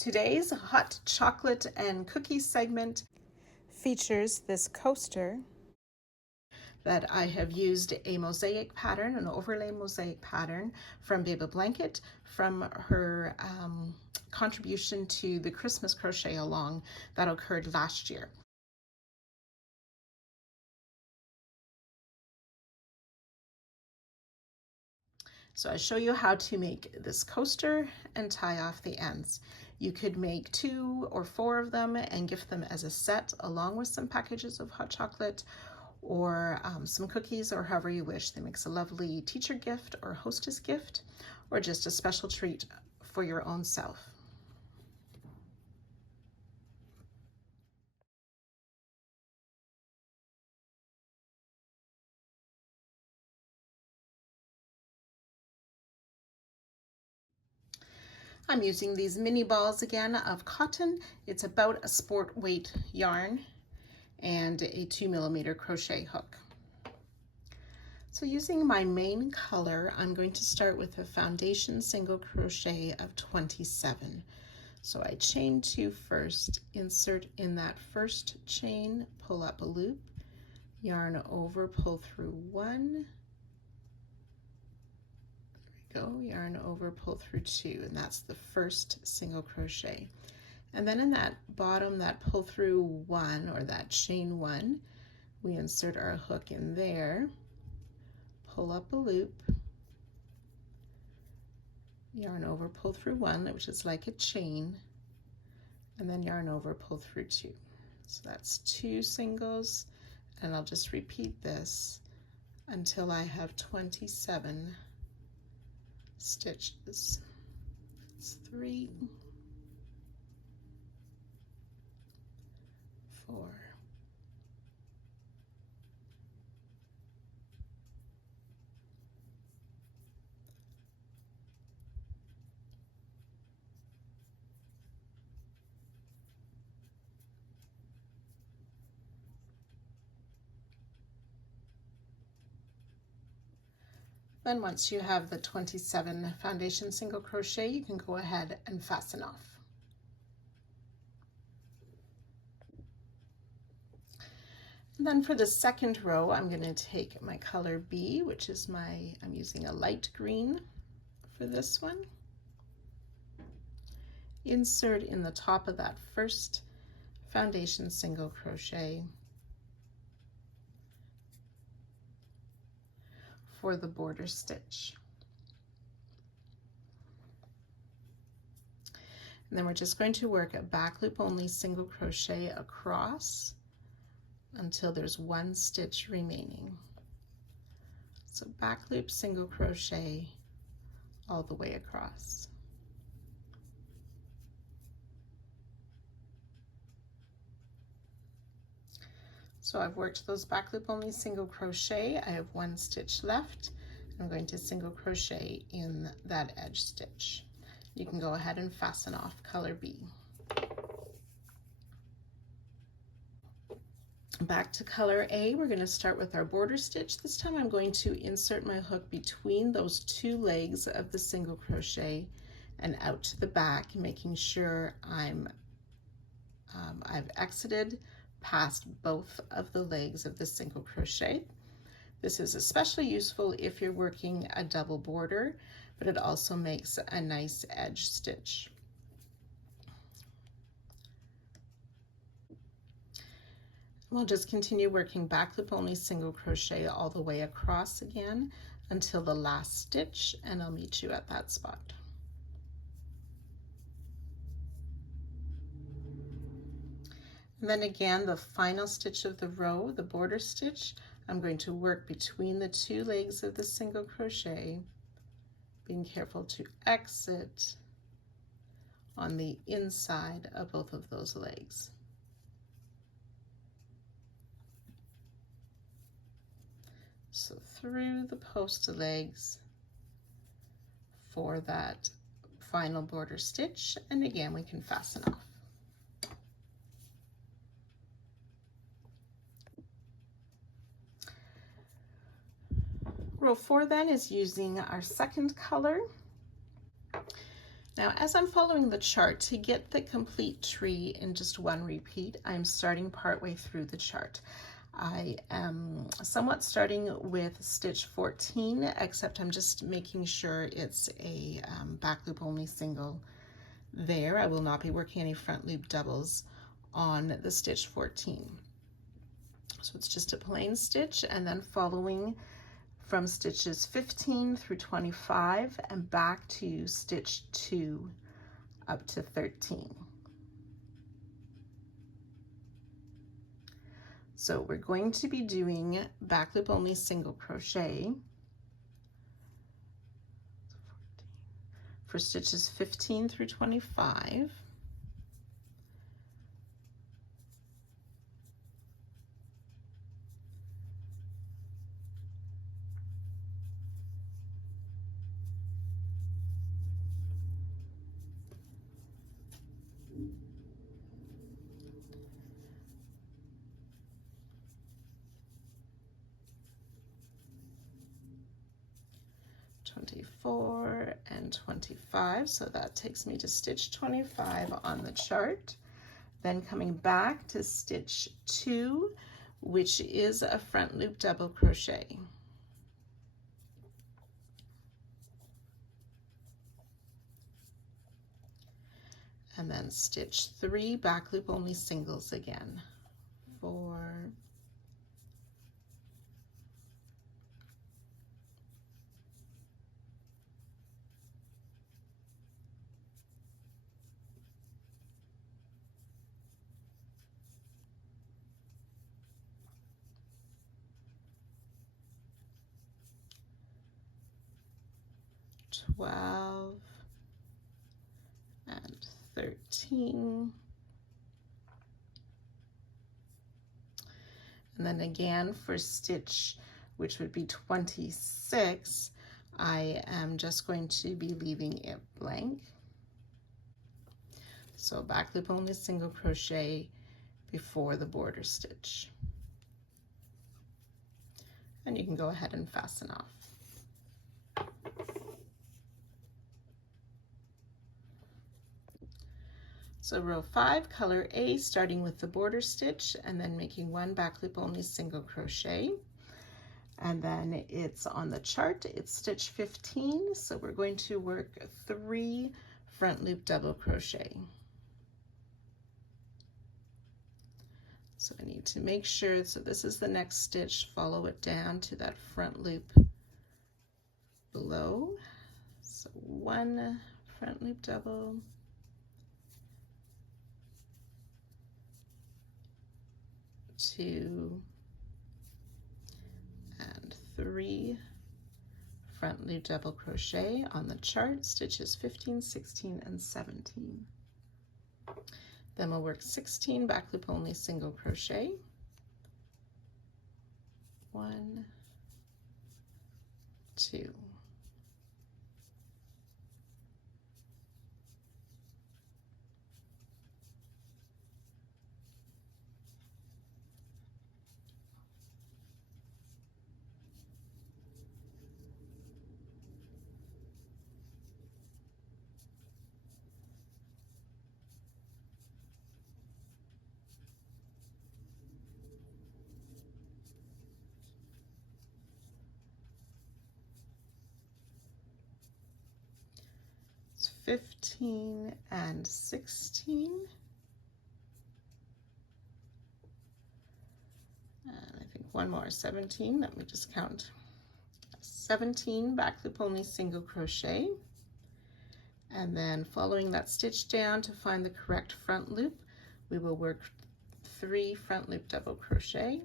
Today's hot chocolate and cookie segment features this coaster that I have used a mosaic pattern, an overlay mosaic pattern from BebaBlanket from her contribution to the Christmas crochet along that occurred last year. So I show you how to make this coaster and tie off the ends. You could make 2 or 4 of them and gift them as a set along with some packages of hot chocolate or some cookies, or however you wish. They makes a lovely teacher gift or hostess gift, or just a special treat for your own self. I'm using these mini balls again of cotton. It's about a sport weight yarn and a 2mm crochet hook. So using my main color, I'm going to start with a foundation single crochet of 27. So I chain 2 first, insert in that first chain, pull up a loop, yarn over, pull through 1, go, yarn over, pull through 2, and that's the first single crochet. And then in that bottom, that pull through 1, or that chain 1, we insert our hook in there, pull up a loop, yarn over, pull through 1, which is like a chain, and then yarn over, pull through 2. So that's 2 singles, and I'll just repeat this until I have 27 stitches. It's 3, 4, 5. And once you have the 27 foundation single crochet, you can go ahead and fasten off. And then for the second row, I'm going to take my color B, which is I'm using a light green for this one. Insert in the top of that first foundation single crochet for the border stitch. And then we're just going to work a back loop only single crochet across until there's 1 stitch remaining. So back loop single crochet all the way across. So I've worked those back loop only single crochet. I have 1 stitch left. I'm going to single crochet in that edge stitch. You can go ahead and fasten off color B. Back to color A, we're going to start with our border stitch. This time I'm going to insert my hook between those 2 legs of the single crochet and out to the back, making sure I've exited past both of the legs of the single crochet. This is especially useful if you're working a double border, but it also makes a nice edge stitch. We'll just continue working back loop only single crochet all the way across again until the last stitch, and I'll meet you at that spot. And then again, the final stitch of the row, the border stitch, I'm going to work between the 2 legs of the single crochet, being careful to exit on the inside of both of those legs. So through the post legs for that final border stitch, and again we can fasten off. Row 4 then is using our second color. Now, as I'm following the chart, to get the complete tree in just one repeat, I'm starting partway through the chart. I am somewhat starting with stitch 14, except I'm just making sure it's a back loop only single there. I will not be working any front loop doubles on the stitch 14. So it's just a plain stitch, and then following from stitches 15 through 25 and back to stitch 2 up to 13. So we're going to be doing back loop only single crochet for stitches 15 through 25. .24 and 25, so that takes me to stitch 25 on the chart. Then coming back to stitch 2, which is a front loop double crochet. And then stitch 3 back loop only singles again. 4, 12 and 13, and then again for stitch, which would be 26, I am just going to be leaving it blank. So back loop only single crochet before the border stitch, and you can go ahead and fasten off. So row 5, color A, starting with the border stitch and then making 1 back loop only single crochet. And then it's on the chart, it's stitch 15, so we're going to work 3 front loop double crochet. So I need to make sure, so this is the next stitch, follow it down to that front loop below. So 1 front loop double, 2 and 3 front loop double crochet on the chart, stitches 15, 16 and 17. Then we'll work 16 back loop only single crochet, 1, 2, 15 and 16, and I think one more, 17. Let me just count. 17 back loop only single crochet, and then following that stitch down to find the correct front loop, we will work 3 front loop double crochet,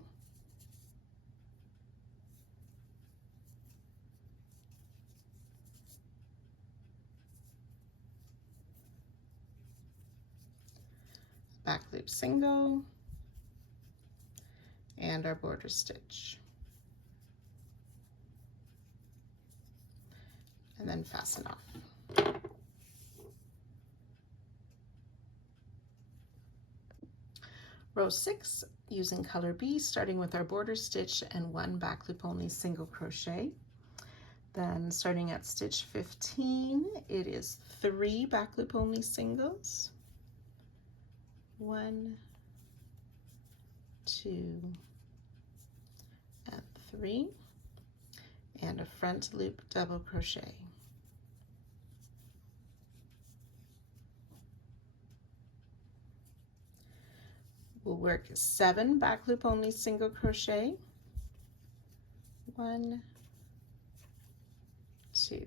back loop single, and our border stitch, and then fasten off. Row 6, using color B, starting with our border stitch and 1 back loop only single crochet. Then starting at stitch 15, it is 3 back loop only singles, 1, 2, and 3, and a front loop double crochet. We'll work 7 back loop only single crochet, 1, 2,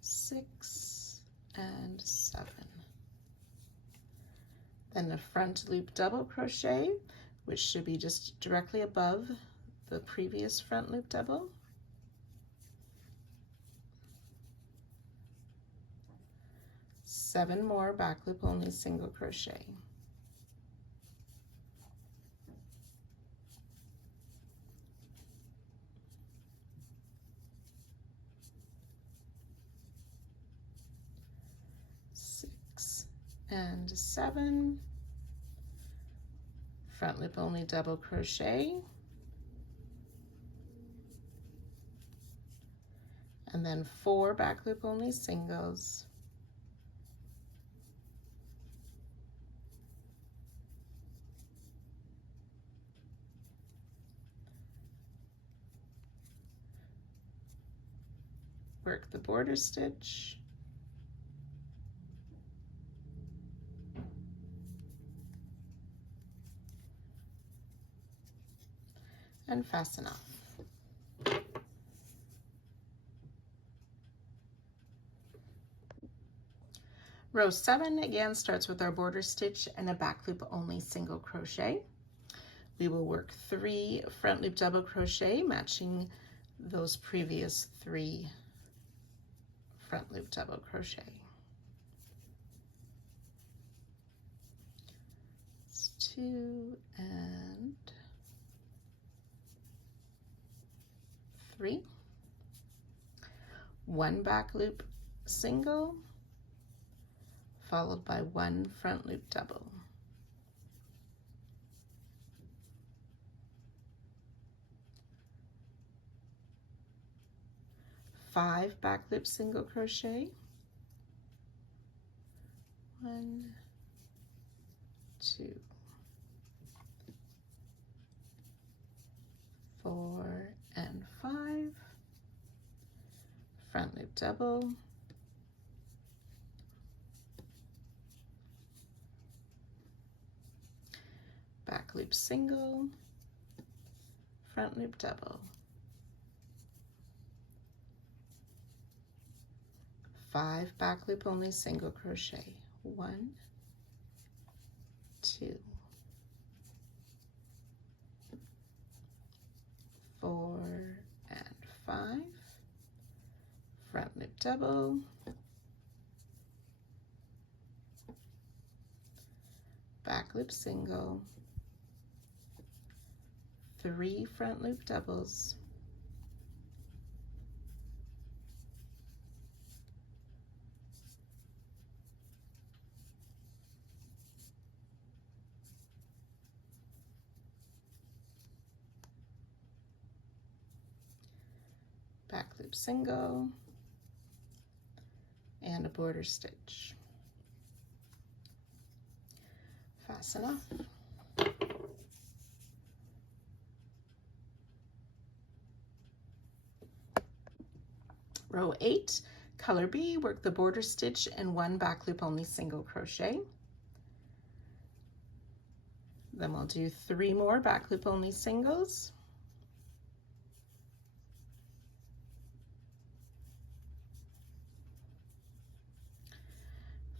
6, and 7. Then a front loop double crochet, which should be just directly above the previous front loop double. 7 more back loop only single crochet. And 7, front loop only double crochet, and then 4 back loop only singles, work the border stitch, and fasten off. Row 7 again starts with our border stitch and a back loop only single crochet. We will work 3 front loop double crochet, matching those previous 3 front loop double crochet. It's 2 and 3, 1 back loop single, followed by 1 front loop double. Five back loop single crochet, 1, 2, 4, and 5, front loop double, back loop single, front loop double, 5 back loop only single crochet, 1, 2, 4, and 5, front loop double, back loop single, 3 front loop doubles, back loop single, and a border stitch. Fasten off. Row 8, color B, work the border stitch and 1 back loop only single crochet. Then we'll do 3 more back loop only singles,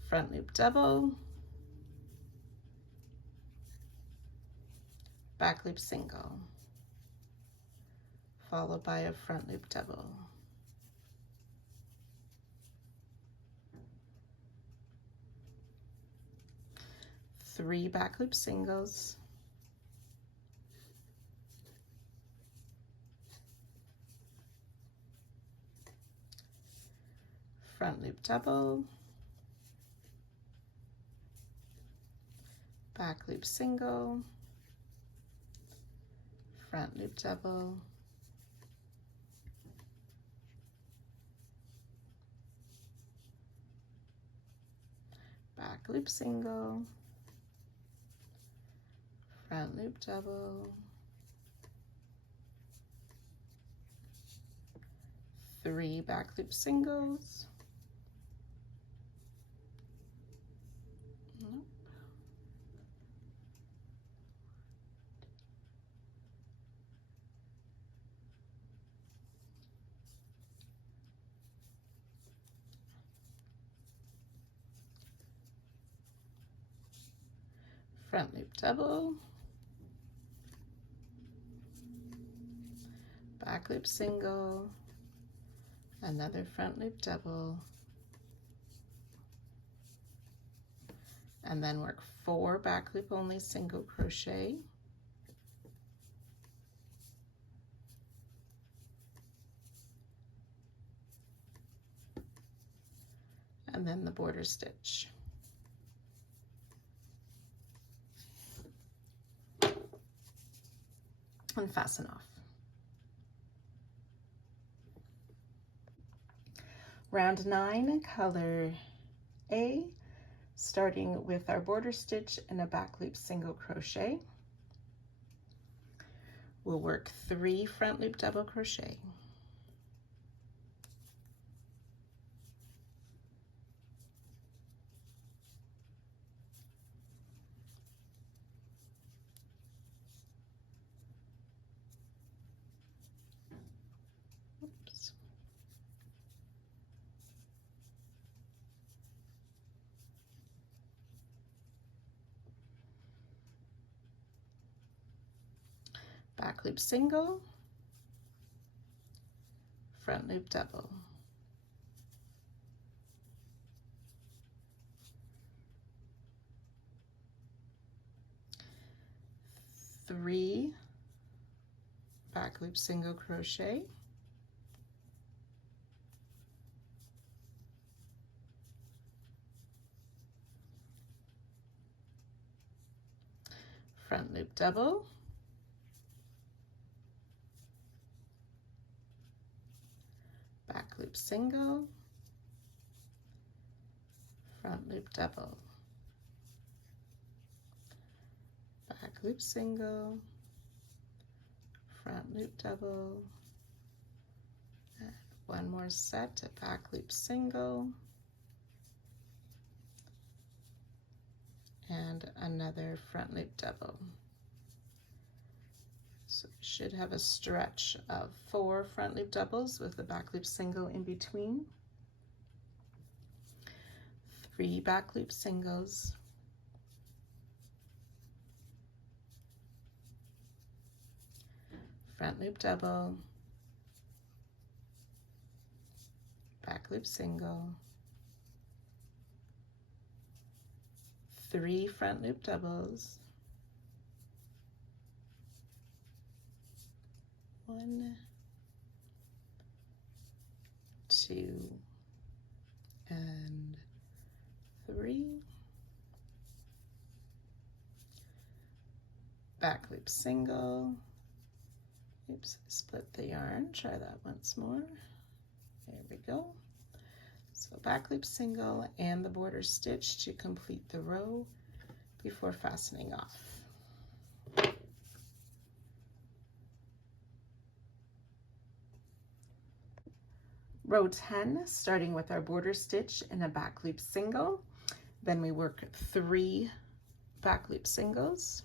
front loop double, back loop single, followed by a front loop double. Three back loop singles, front loop double, back loop single, front loop double, back loop single, front loop double, 3 back loop singles, nope. Front loop double, back loop single, another front loop double, and then work 4 back loop only single crochet, and then the border stitch. And fasten off. Round 9, color A, starting with our border stitch and a back loop single crochet. We'll work 3 front loop double crochet. Oops. Back loop single, front loop double. Three back loop single crochet, front loop double, back loop single, front loop double, back loop single, front loop double, and one more set, a back loop single, and another front loop double. So we should have a stretch of 4 front loop doubles with the back loop single in between, 3 back loop singles, front loop double, back loop single, 3 front loop doubles, 1, 2, and 3, back loop single, oops, split the yarn, try that once more, there we go. So back loop single and the border stitch to complete the row before fastening off. Row 10, starting with our border stitch and a back loop single. Then we work 3 back loop singles,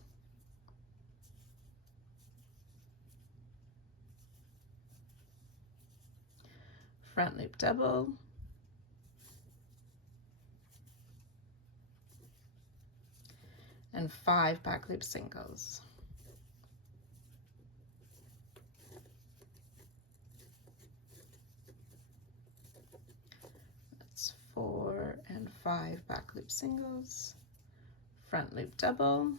front loop double, and 5 back loop singles. That's 4 and 5 back loop singles, front loop double,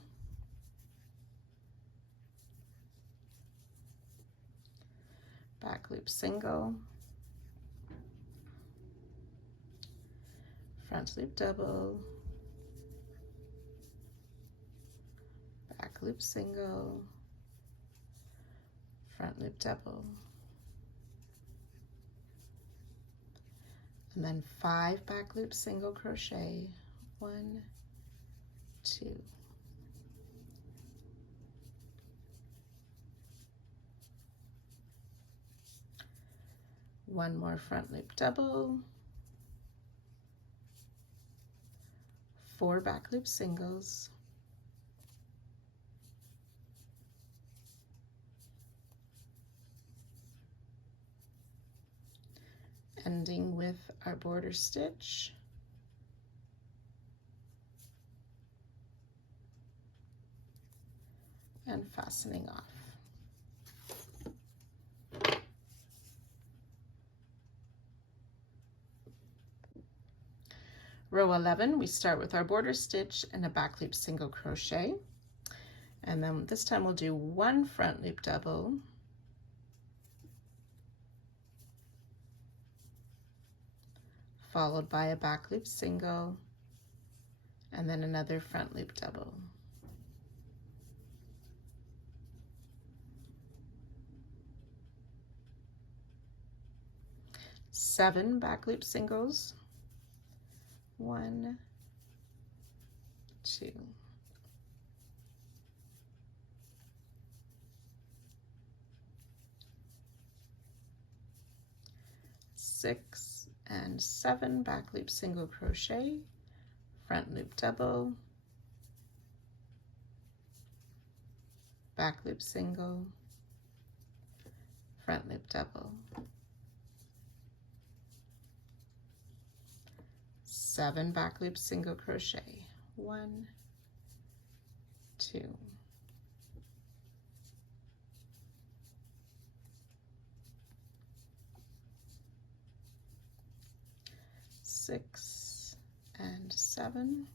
back loop single, front loop double, back loop single, front loop double, and then 5 back loop single crochet, 1, 2. One more front loop double, 4 back loop singles, ending with our border stitch, and fastening off. Row 11, we start with our border stitch and a back loop single crochet, and then this time we'll do 1 front loop double, followed by a back loop single, and then another front loop double. Seven back loop singles, 1, 2. 6 and 7 back loop single crochet, front loop double, back loop single, front loop double, 7 back loop single crochet, 1, 2. 6 and 7,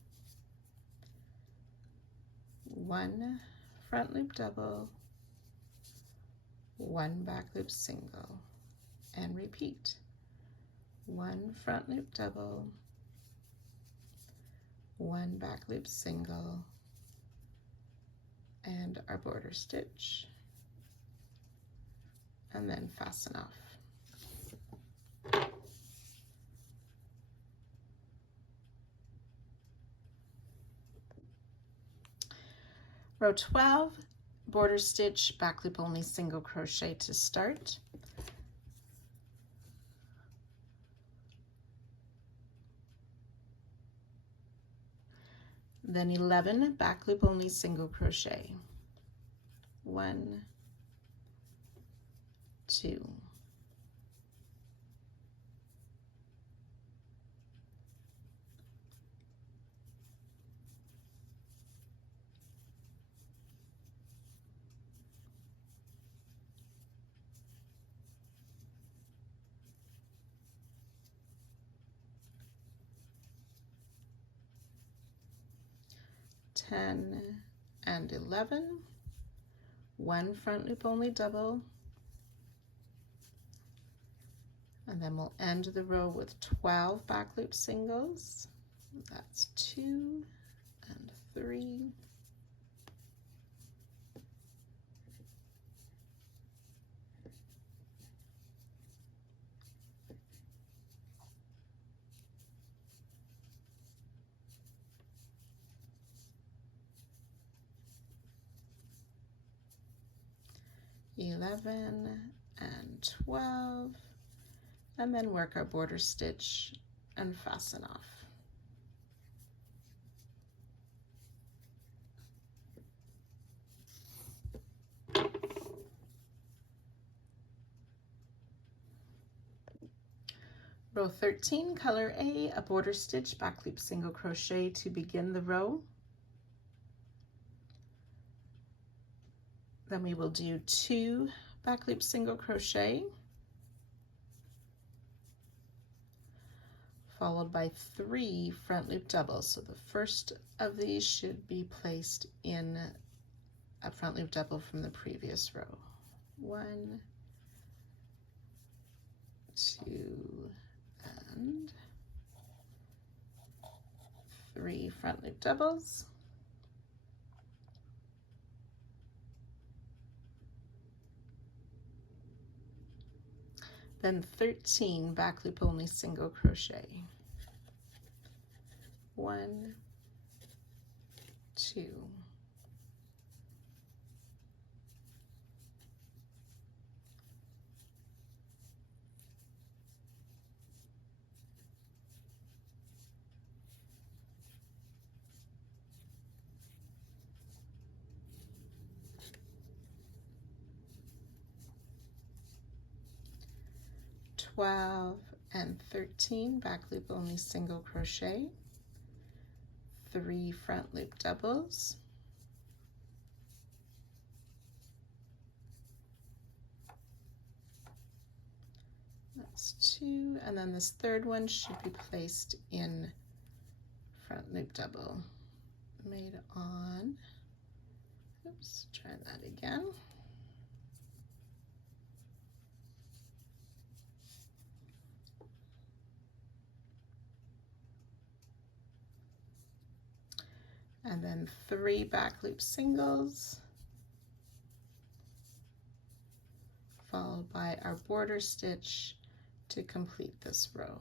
1 front loop double, 1 back loop single, and repeat. 1 front loop double, 1 back loop single, and our border stitch, and then fasten off. Row 12, border stitch, back loop only single crochet to start. Then 11 back loop only single crochet. 1, 2. 10 and 11, 1 front loop only double, and then we'll end the row with 12 back loop singles. That's 2 and 3. 11 and 12, and then work our border stitch and fasten off. Row 13, color A, a border stitch, back loop single crochet to begin the row. Then we will do 2 back loop single crochet, followed by 3 front loop doubles. So the first of these should be placed in a front loop double from the previous row. 1, 2, and 3 front loop doubles. then 13 back loop only single crochet. 1, 2, 12 and 13 back loop only single crochet, 3 front loop doubles, that's 2, and then this third one should be placed in front loop double made on, oops, try that again. And then 3 back loop singles, followed by our border stitch to complete this row.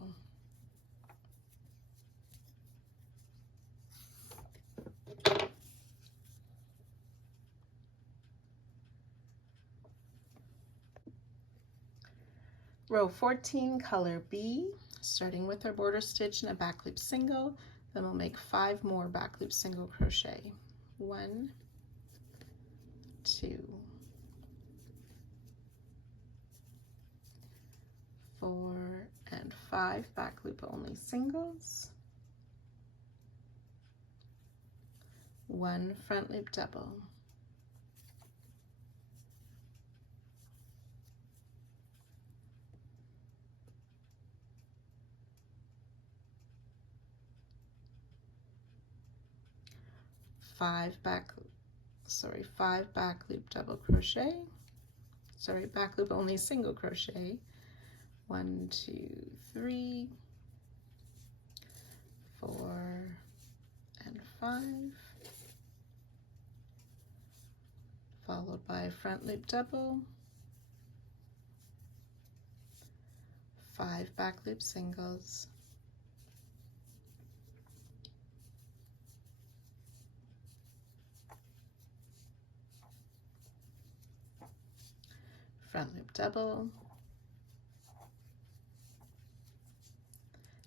Row 14, color B, starting with our border stitch and a back loop single, then we'll make 5 more back loop single crochet. 1, 2, 4, and 5 back loop only singles, 1 front loop double, five back loop double crochet, back loop only single crochet, 1, 2, 3, 4, and 5, followed by front loop double, 5 back loop singles, front loop double,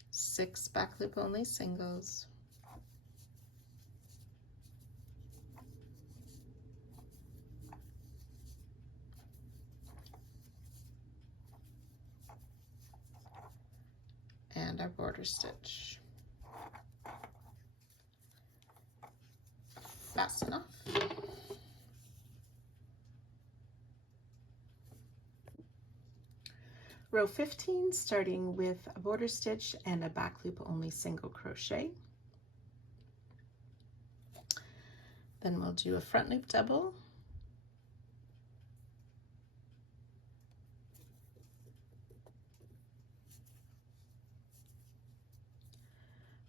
6 back loop only singles, and our border stitch. That's enough. Row 15, starting with a border stitch and a back loop only single crochet. Then we'll do a front loop double,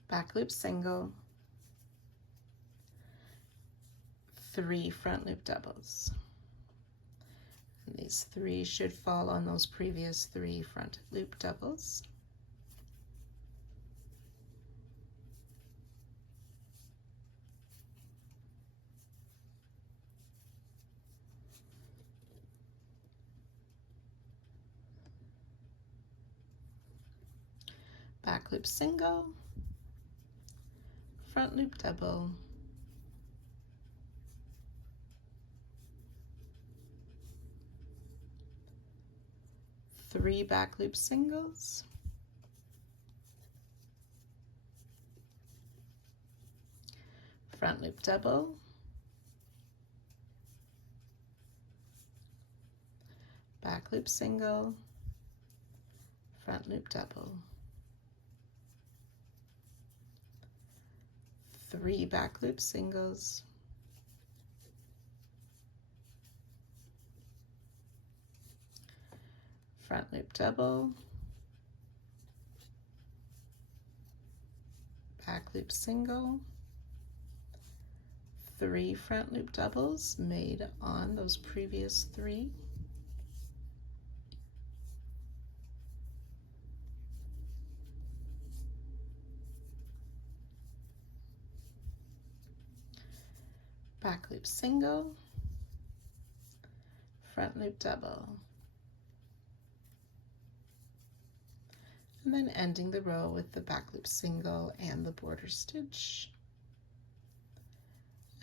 back loop single, 3 front loop doubles. And these 3 should fall on those previous 3 front loop doubles. Back loop single, front loop double, three back loop singles, front loop double, back loop single, front loop double, 3 back loop singles, front loop double, back loop single, 3 front loop doubles made on those previous 3, back loop single, front loop double, and then ending the row with the back loop single and the border stitch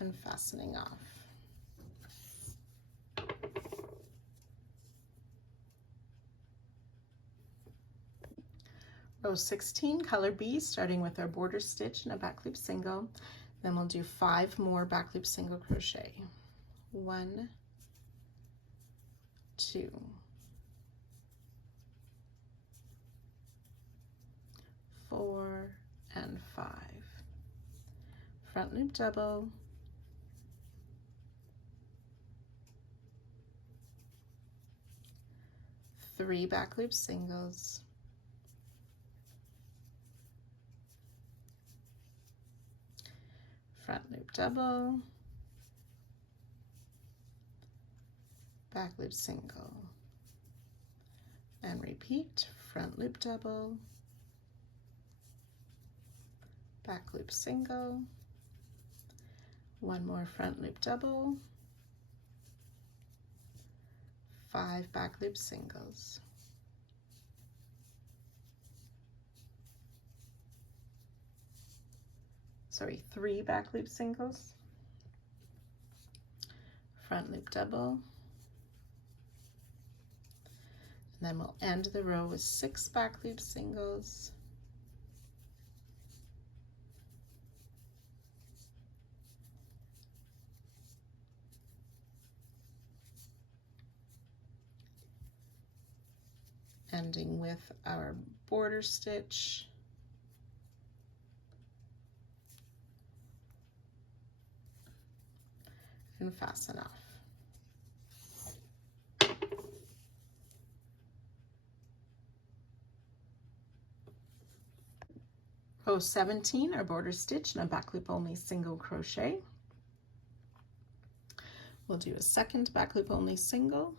and fastening off. Row 16, color B, starting with our border stitch and a back loop single. Then we'll do 5 more back loop single crochet. 1, 2, 4, and 5. Front loop double, three back loop singles, front loop double, back loop single, and repeat, front loop double, back loop single, one more front loop double, 5 back loop singles, sorry, 3 back loop singles, front loop double, and then we'll end the row with 6 back loop singles, ending with our border stitch, and fasten off. Row 17, our border stitch and a back loop only single crochet. We'll do a second back loop only single,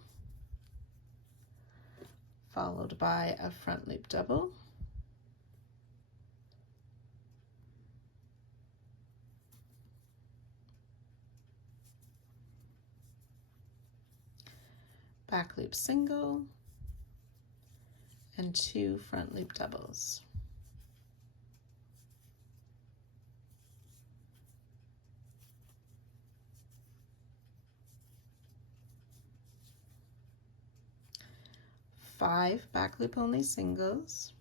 followed by a front loop double, back loop single, and 2 front loop doubles. Five back loop only singles,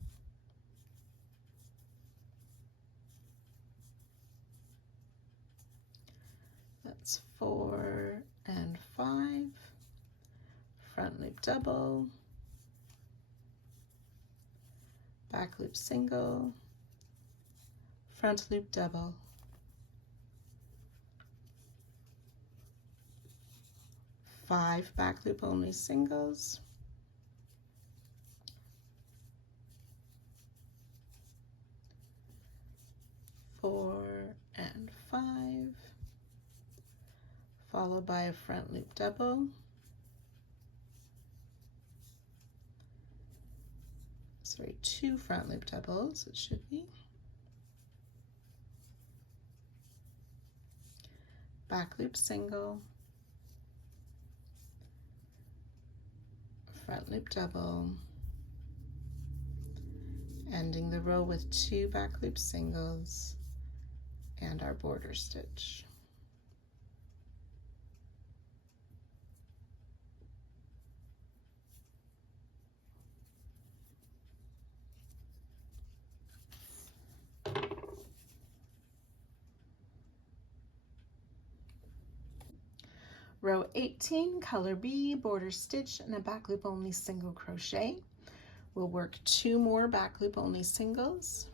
that's 4 and 5, front loop double, back loop single, front loop double, five back loop only singles, four and 5, followed by a front loop double, sorry, 2 front loop doubles it should be, back loop single, front loop double, ending the row with 2 back loop singles and our border stitch. Row 18, color B, border stitch and a back loop only single crochet. We'll work 2 more back loop only singles,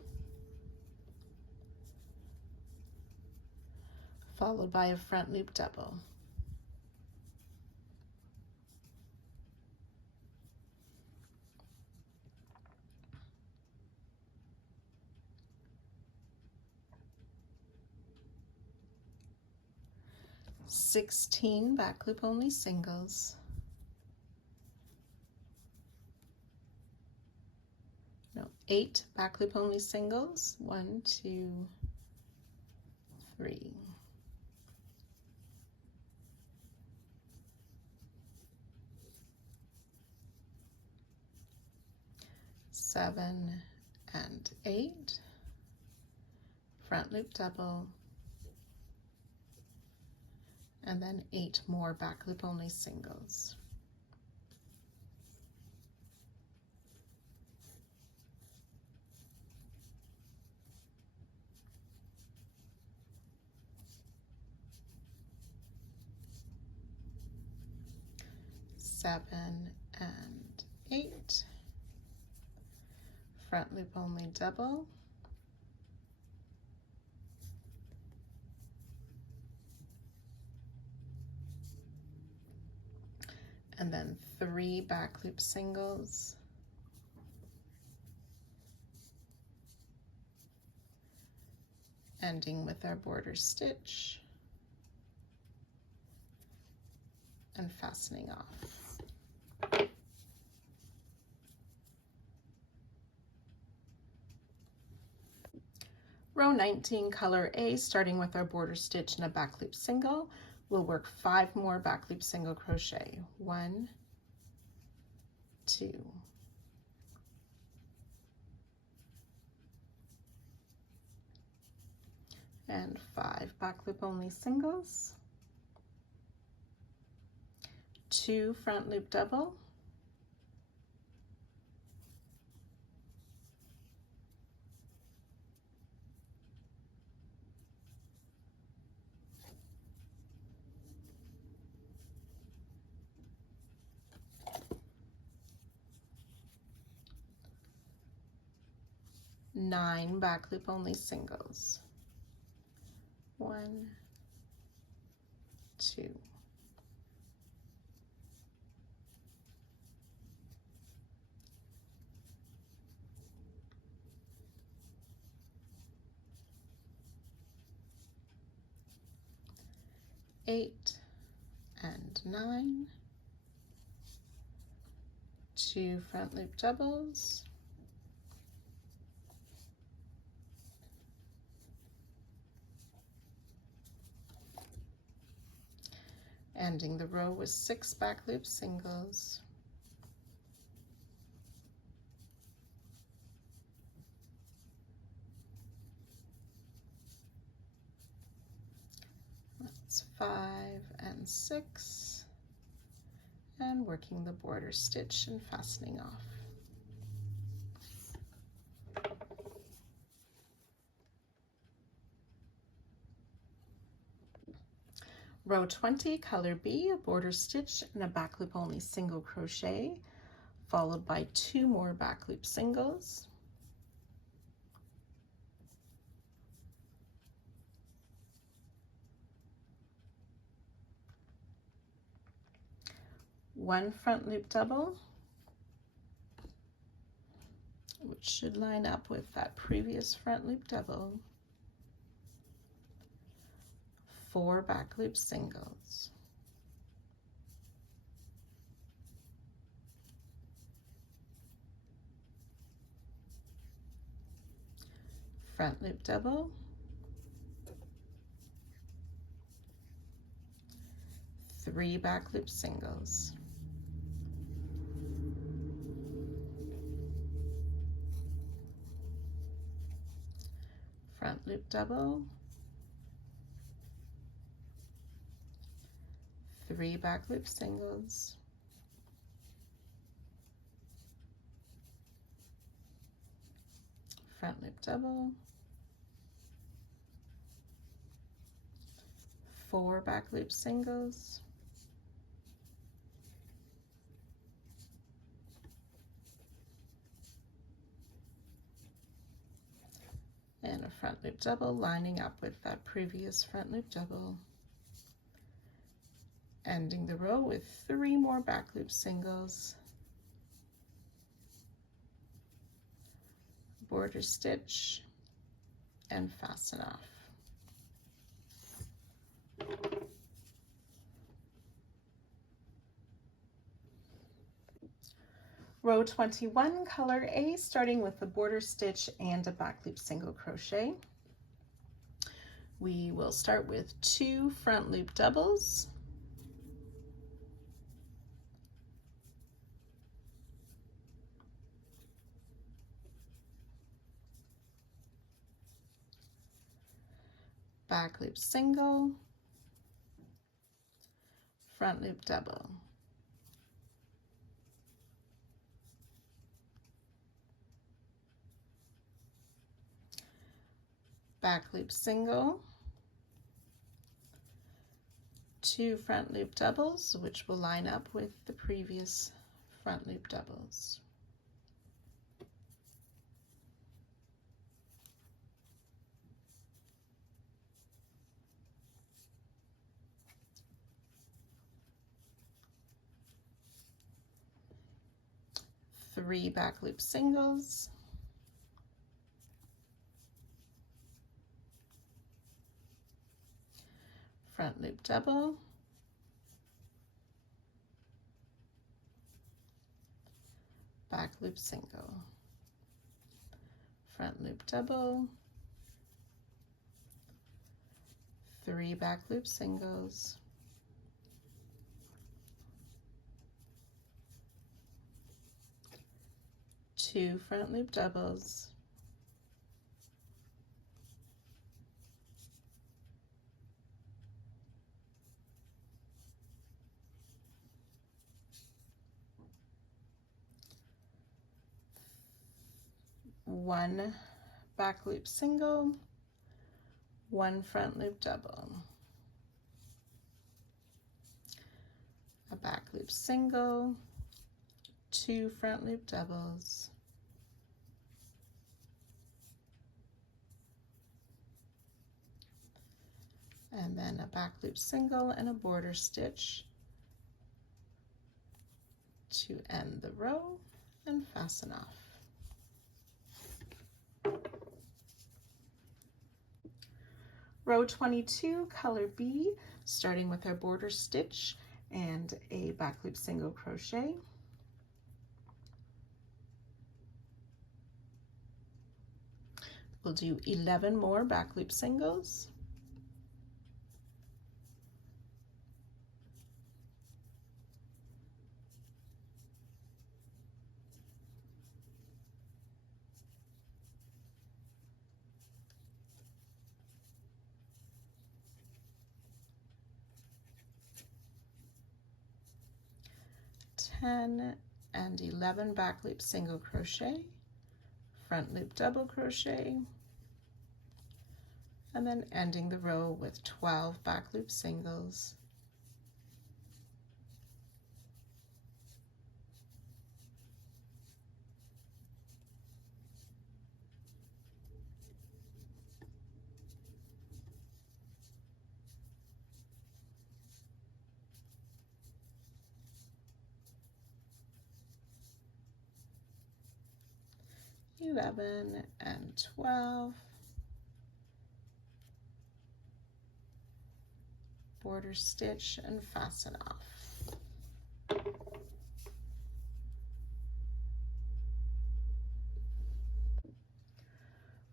followed by a front loop double. $16 back loop only singles, no, 8 back loop only singles, 1, 2, 3, 7 and 8, front loop double, and then 8 more back loop only singles. Seven and 8, front loop only double, and then 3 back loop singles, ending with our border stitch and fastening off. Row 19, color A, starting with our border stitch and a back loop single. We'll work 5 more back loop single crochet. 1, 2, and 5 back loop only singles, 2 front loop double, nine back loop only singles. 1, 2, 8 and 9, 2 front loop doubles, ending the row with 6 back loop singles, that's 5 and 6, and working the border stitch and fastening off. Row 20, color B, a border stitch and a back loop only single crochet, followed by 2 more back loop singles, one front loop double, which should line up with that previous front loop double, 4 back loop singles, front loop double, 3 back loop singles, front loop double, 3 back loop singles, front loop double, 4 back loop singles, and a front loop double lining up with that previous front loop double, ending the row with 3 more back loop singles, border stitch, and fasten off. Row 21, color A, starting with the border stitch and a back loop single crochet. We will start with 2 front loop doubles, back loop single, front loop double, back loop single, 2 front loop doubles, which will line up with the previous front loop doubles. Three back loop singles, front loop double, back loop single, front loop double, 3 back loop singles, two front loop doubles, one back loop single, 1 front loop double, a back loop single, 2 front loop doubles, and then a back loop single and a border stitch to end the row and fasten off. Row 22, color B, starting with our border stitch and a back loop single crochet. We'll do 11 more back loop singles. And 11 back loop single crochet, front loop double crochet, and then ending the row with 12 back loop singles, and 12, border stitch and fasten off.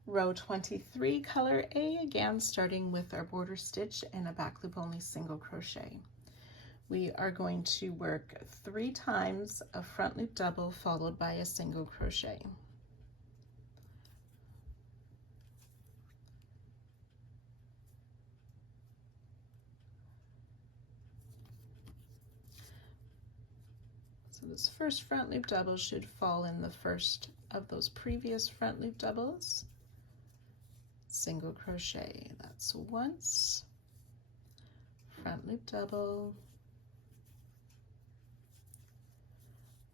Row 23, color A, again starting with our border stitch and a back loop only single crochet. We are going to work 3 times a front loop double followed by a single crochet. So this first front loop double should fall in the first of those previous front loop doubles. Single crochet, that's once, front loop double,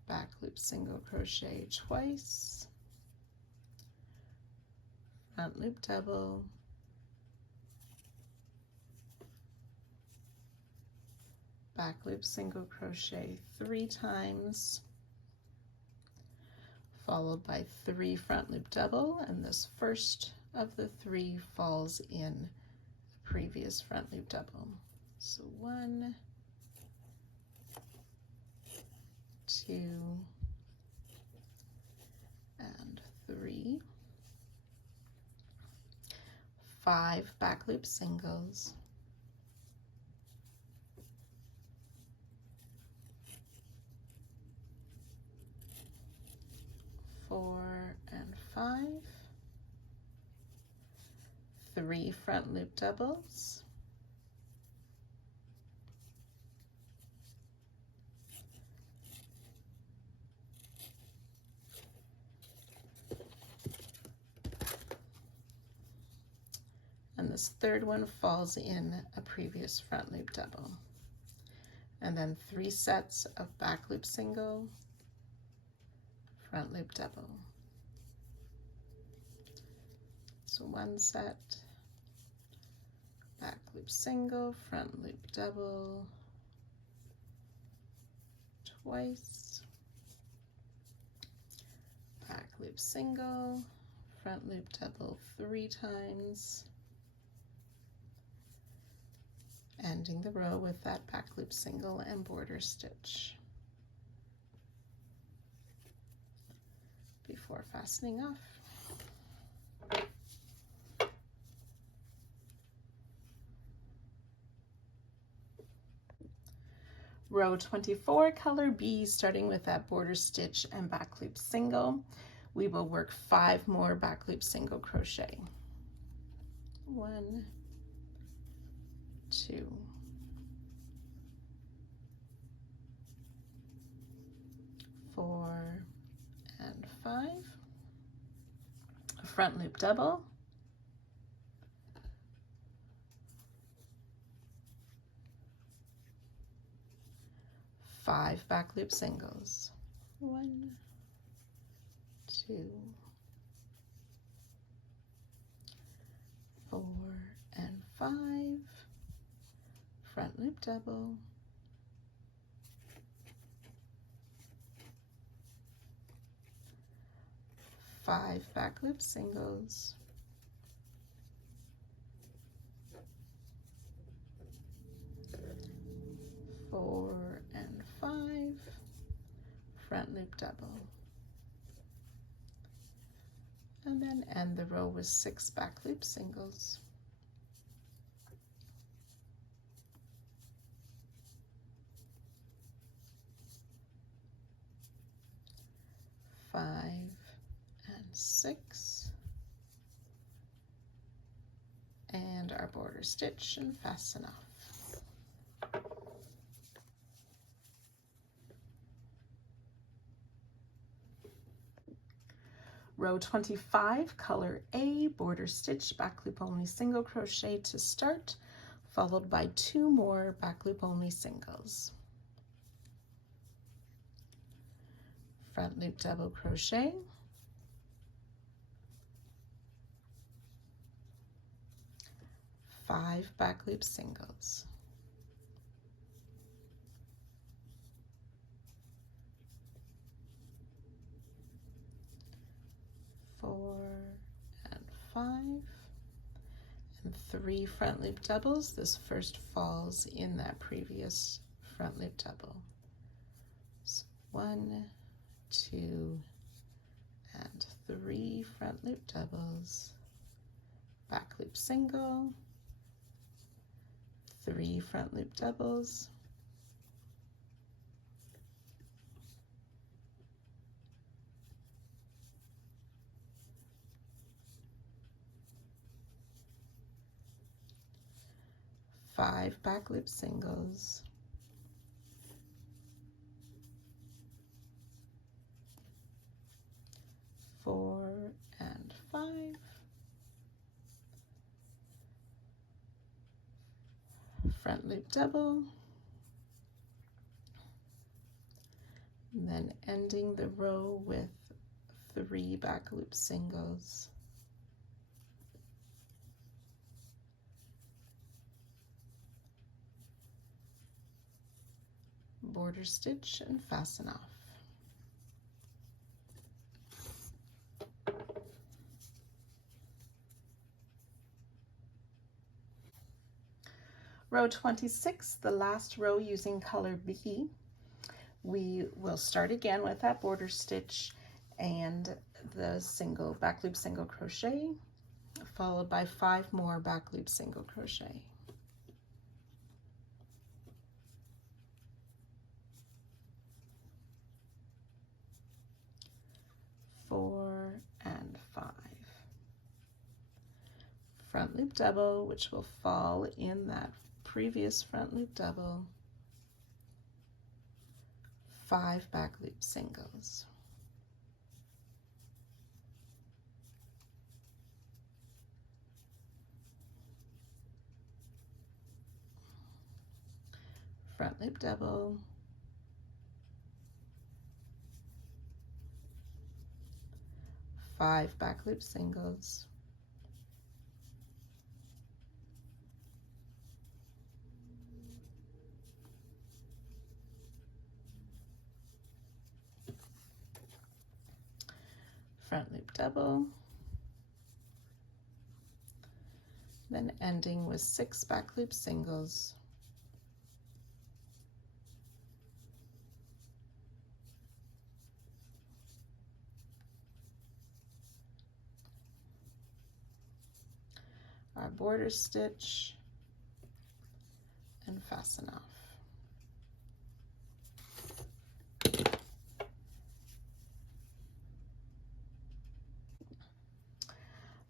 back loop single crochet twice, front loop double, back loop single crochet 3 times, followed by 3 front loop double, and this first of the 3 falls in the previous front loop double. So 1, 2, and 3, 5 back loop singles, 4 and 5, 3 front loop doubles, and this third one falls in a previous front loop double, and then 3 sets of back loop single, front loop double. So 1 set, back loop single, front loop double, twice, back loop single, front loop double 3 times, ending the row with that back loop single and border stitch before fastening off. Row 24, color B, starting with that border stitch and back loop single. We will work 5 more back loop single crochet. 1, 2, 4, and 5. A front loop double, 5 back loop singles. 1, 2, 4, and 5. Front loop double, 5 back loop singles, 4 and 5, front loop double, and then end the row with 6 back loop singles. 5 and 6, and our border stitch and fasten off. Row 25, color A, border stitch, back loop only single crochet to start, followed by 2 more back loop only singles. Front loop double crochet, five back loop singles, four and 5, and 3 front loop doubles. This first falls in that previous front loop double. So 1, 2, and 3 front loop doubles, back loop single, 3 front loop doubles, five back loop singles, 4 and 5, front loop double, and then ending the row with 3 back loop singles, border stitch and fasten off. Row 26, the last row using color B, we will start again with that border stitch and the single back loop single crochet, followed by 5 more back loop single crochet. Four and 5, front loop double, which will fall in that previous front loop double, 5 back loop singles. Front loop double, 5 back loop singles, front loop double, then ending with 6 back loop singles, our border stitch, and fasten off.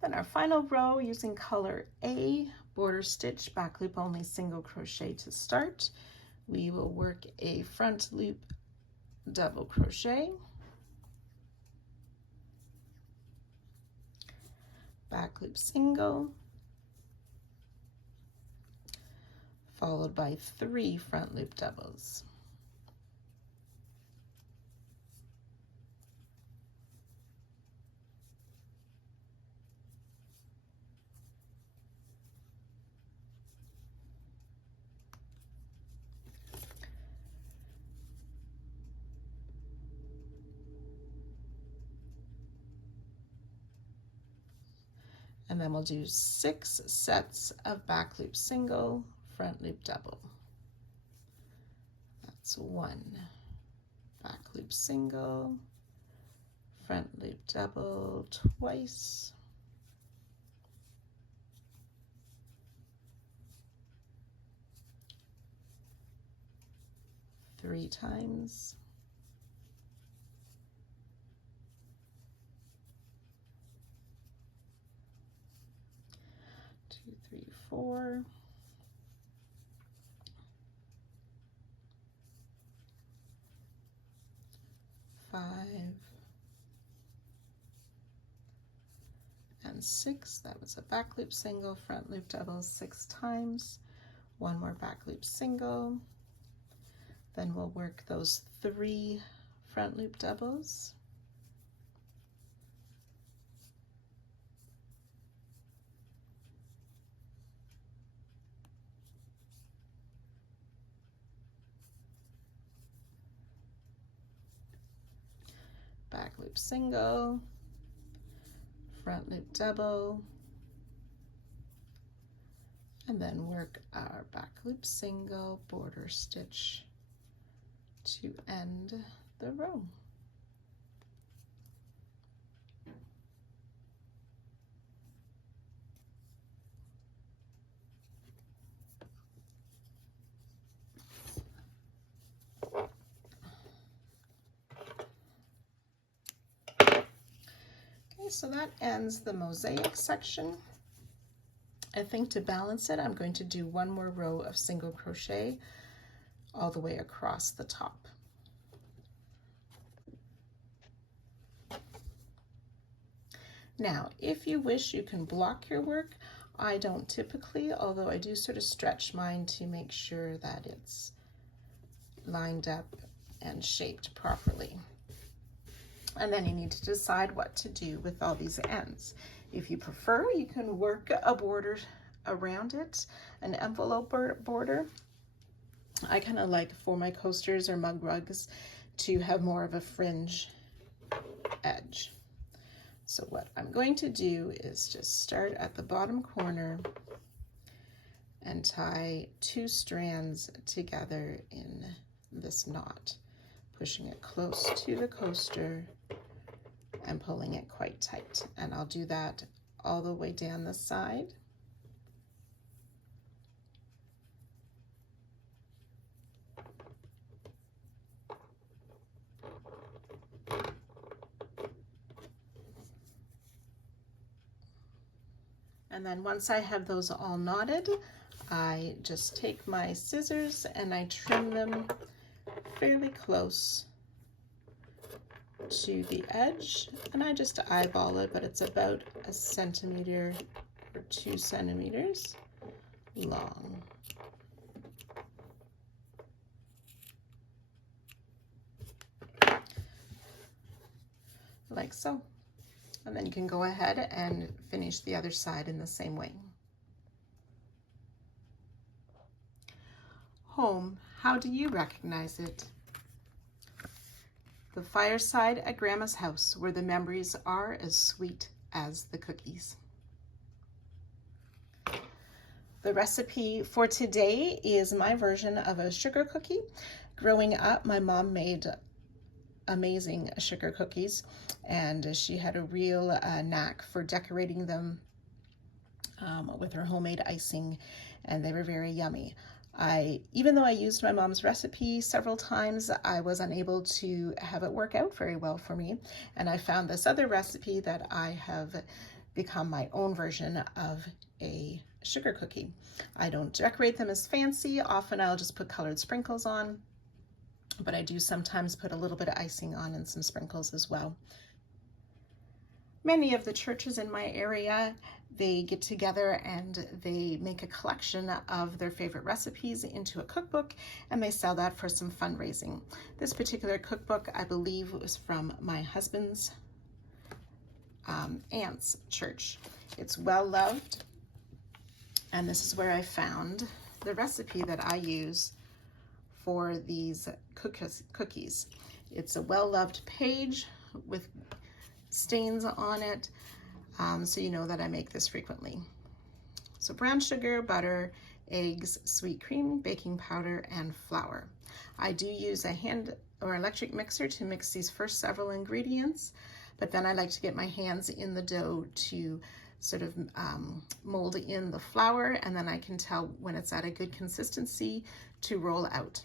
Then our final row, using color A, border stitch, back loop only, single crochet to start. We will work a front loop double crochet, back loop single, followed by 3 front loop doubles. And then we'll do 6 sets of back loop single, front loop double. That's 1 back loop single, front loop double twice, three times, 2, 3, 4, 5, and 6. That was a back loop single, front loop double 6 times, 1 more back loop single. Then we'll work those 3 front loop doubles, back loop single, front loop double, and then work our back loop single, border stitch to end the row. Okay, so that ends the mosaic section. I think to balance it, I'm going to do 1 more row of single crochet all the way across the top. Now, if you wish, you can block your work. I don't typically, although I do sort of stretch mine to make sure that it's lined up and shaped properly. And then you need to decide what to do with all these ends. If you prefer, you can work a border around it, an envelope border. I kind of like, for my coasters or mug rugs, to have more of a fringe edge. So what I'm going to do is just start at the bottom corner and tie 2 strands together in this knot, pushing it close to the coaster and pulling it quite tight. And I'll do that all the way down the side. And then once I have those all knotted, I just take my scissors and I trim them fairly close to the edge, and I just eyeball it, but it's about 1 centimeter or 2 centimeters long. Like so. And then you can go ahead and finish the other side in the same way. Home, how do you recognize it? The fireside at Grandma's house, where the memories are as sweet as the cookies. The recipe for today is my version of a sugar cookie. Growing up, my mom made amazing sugar cookies, and she had a real knack for decorating them with her homemade icing, and they were very yummy. Even though I used my mom's recipe several times, I was unable to have it work out very well for me, and I found this other recipe that I have become my own version of a sugar cookie. I don't decorate them as fancy. Often I'll just put colored sprinkles on, but I do sometimes put a little bit of icing on and some sprinkles as well. Many of the churches in my area, they get together and they make a collection of their favorite recipes into a cookbook, and they sell that for some fundraising. This particular cookbook, I believe, was from my husband's aunt's church. It's well loved, and this is where I found the recipe that I use for these cookies. It's a well-loved page with stains on it, so you know that I make this frequently. So brown sugar, butter, eggs, sweet cream, baking powder, and flour. I do use a hand or electric mixer to mix these first several ingredients, but then I like to get my hands in the dough to sort of mold in the flour, and then I can tell when it's at a good consistency to roll out.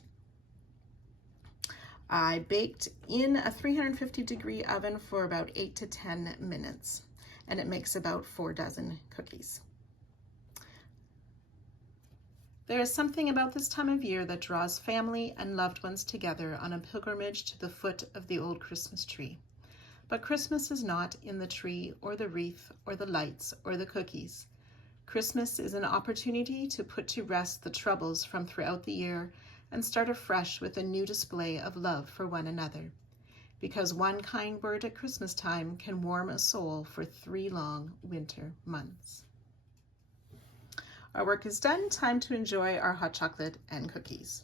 I baked in a 350-degree oven for about 8 to 10 minutes, and it makes about 4 dozen cookies. There is something about this time of year that draws family and loved ones together on a pilgrimage to the foot of the old Christmas tree. But Christmas is not in the tree or the wreath or the lights or the cookies. Christmas is an opportunity to put to rest the troubles from throughout the year and start afresh with a new display of love for one another. Because one kind word at Christmas time can warm a soul for 3 long winter months. Our work is done. Time to enjoy our hot chocolate and cookies.